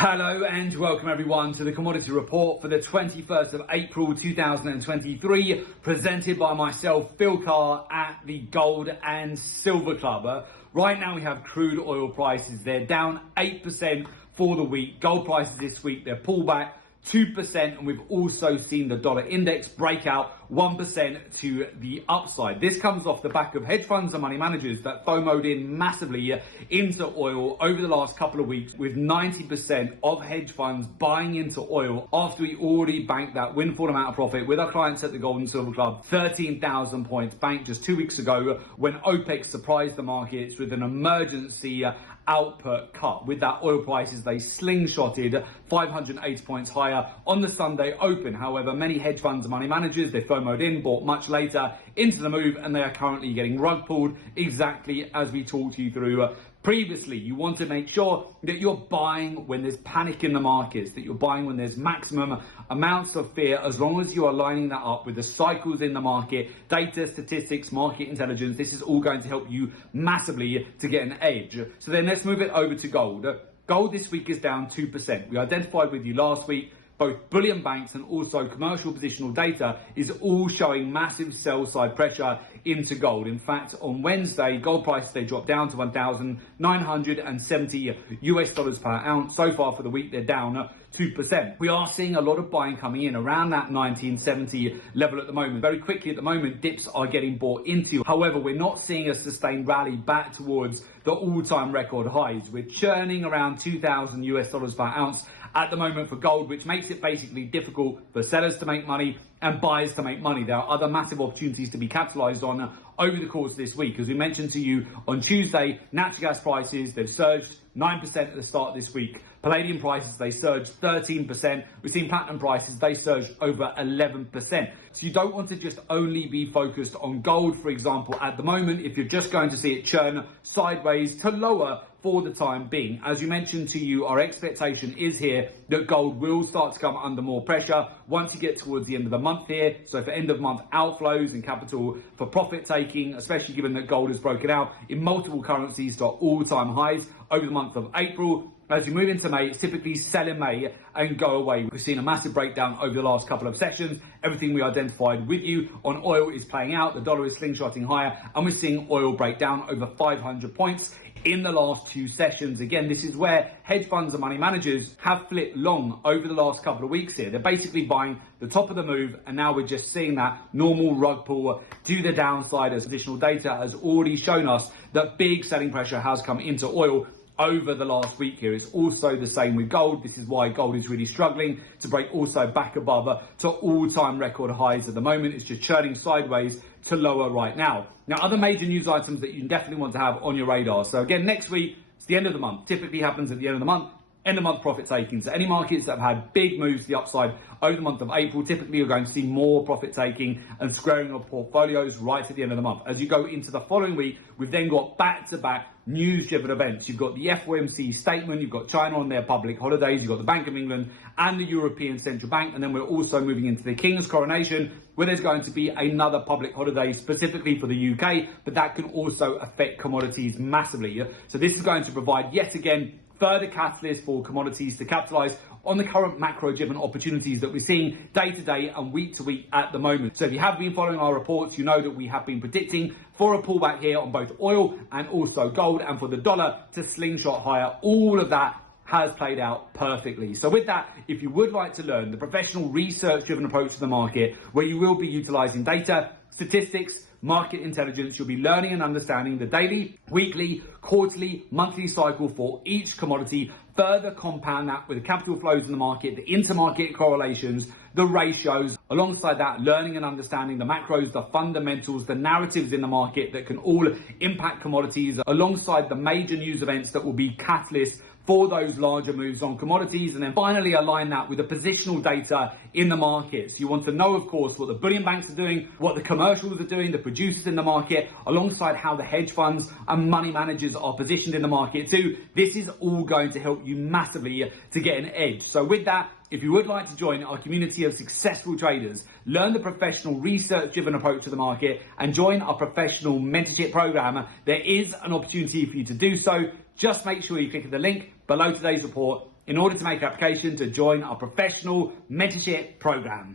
Hello and welcome everyone to the Commodity Report for the 21st of April 2023, presented by myself, Phil Carr, at the Gold and Silver Club. Right now we have crude oil prices. They're down 8% for the week. Gold prices this week, they're pulled back 2%, and we've also seen the dollar index break out 1% to the upside. This comes off the back of hedge funds and money managers that FOMO'd in massively into oil over the last couple of weeks, with 90% of hedge funds buying into oil after we already banked that windfall amount of profit with our clients at the Gold and Silver Club. 13,000 points banked just 2 weeks ago when OPEC surprised the markets with an emergency output cut. With that, oil prices, they slingshotted 580 points higher on the Sunday open. However, many hedge funds and money managers, they FOMO'd in, bought much later into the move, and they are currently getting rug pulled exactly as we talked you through previously. You want to make sure that you're buying when there's panic in the markets, that you're buying when there's maximum amounts of fear, as long as you are lining that up with the cycles in the market, data, statistics, market intelligence. This is all going to help you massively to get an edge. So then let's move it over to gold. Gold this week is down 2%. We identified with you last week both bullion banks and also commercial positional data is all showing massive sell side pressure into gold. In fact, on Wednesday, gold prices, they dropped down to $1,970 per ounce. So far for the week, they're down 2%. We are seeing a lot of buying coming in around that 1970 level at the moment. Very quickly at the moment, dips are getting bought into. However, we're not seeing a sustained rally back towards the all-time record highs. We're churning around $2,000 per ounce at the moment for gold, which makes it basically difficult for sellers to make money and buyers to make money. There are other massive opportunities to be capitalized on over the course of this week. As we mentioned to you on Tuesday, natural gas prices, they've surged 9% at the start of this week. Palladium prices, they surged 13%. We've seen platinum prices, they surged over 11%. So you don't want to just only be focused on gold, for example, at the moment, if you're just going to see it churn sideways to lower for the time being. As you mentioned to you, our expectation is here that gold will start to come under more pressure once you get towards the end of the month here. So for end of month outflows and capital for profit taking, especially given that gold has broken out in multiple currencies to all-time highs over the month of April. As you move into May, it's typically sell in May and go away. We've seen a massive breakdown over the last couple of sessions. Everything we identified with you on oil is playing out. The dollar is slingshotting higher, and we're seeing oil break down over 500 points in the last 2 sessions. Again, this is where hedge funds and money managers have flipped long over the last couple of weeks here. They're basically buying the top of the move, and now we're just seeing that normal rug pull to the downside, as additional data has already shown us that big selling pressure has come into oil over the last week here. It's also the same with gold. This is why gold is really struggling to break also back above to all-time record highs at the moment. It's just churning sideways to lower right now. Now, other major news items that you definitely want to have on your radar. So again, next week, it's the end of the month. Typically happens at the end of the month. End of month profit taking. So any markets that have had big moves to the upside over the month of April, typically you're going to see more profit taking and squaring of portfolios right at the end of the month. As you go into the following week, we've then got back-to-back news-driven events. You've got the FOMC statement, you've got China on their public holidays, you've got the Bank of England and the European Central Bank, and then we're also moving into the King's coronation, where there's going to be another public holiday specifically for the UK, but that can also affect commodities massively. So this is going to provide, yet again, further catalyst for commodities to capitalize on the current macro-driven opportunities that we're seeing day to day and week to week at the moment. So if you have been following our reports, you know that we have been predicting for a pullback here on both oil and also gold, and for the dollar to slingshot higher. All of that has played out perfectly. So with that, if you would like to learn the professional research-driven approach to the market, where you will be utilizing data, statistics, market intelligence, you'll be learning and understanding the daily, weekly, quarterly, monthly cycle for each commodity. Further compound that with the capital flows in the market, the intermarket correlations, the ratios. Alongside that, learning and understanding the macros, the fundamentals, the narratives in the market that can all impact commodities, alongside the major news events that will be catalysts for those larger moves on commodities, and then finally align that with the positional data in the markets. You want to know, of course, what the bullion banks are doing, what the commercials are doing, the producers in the market, alongside how the hedge funds and money managers are positioned in the market too. This is all going to help you massively to get an edge. So with that, if you would like to join our community of successful traders, learn the professional research-driven approach to the market, and join our professional mentorship program, there is an opportunity for you to do so. Just make sure you click the link below today's report in order to make your application to join our professional mentorship program.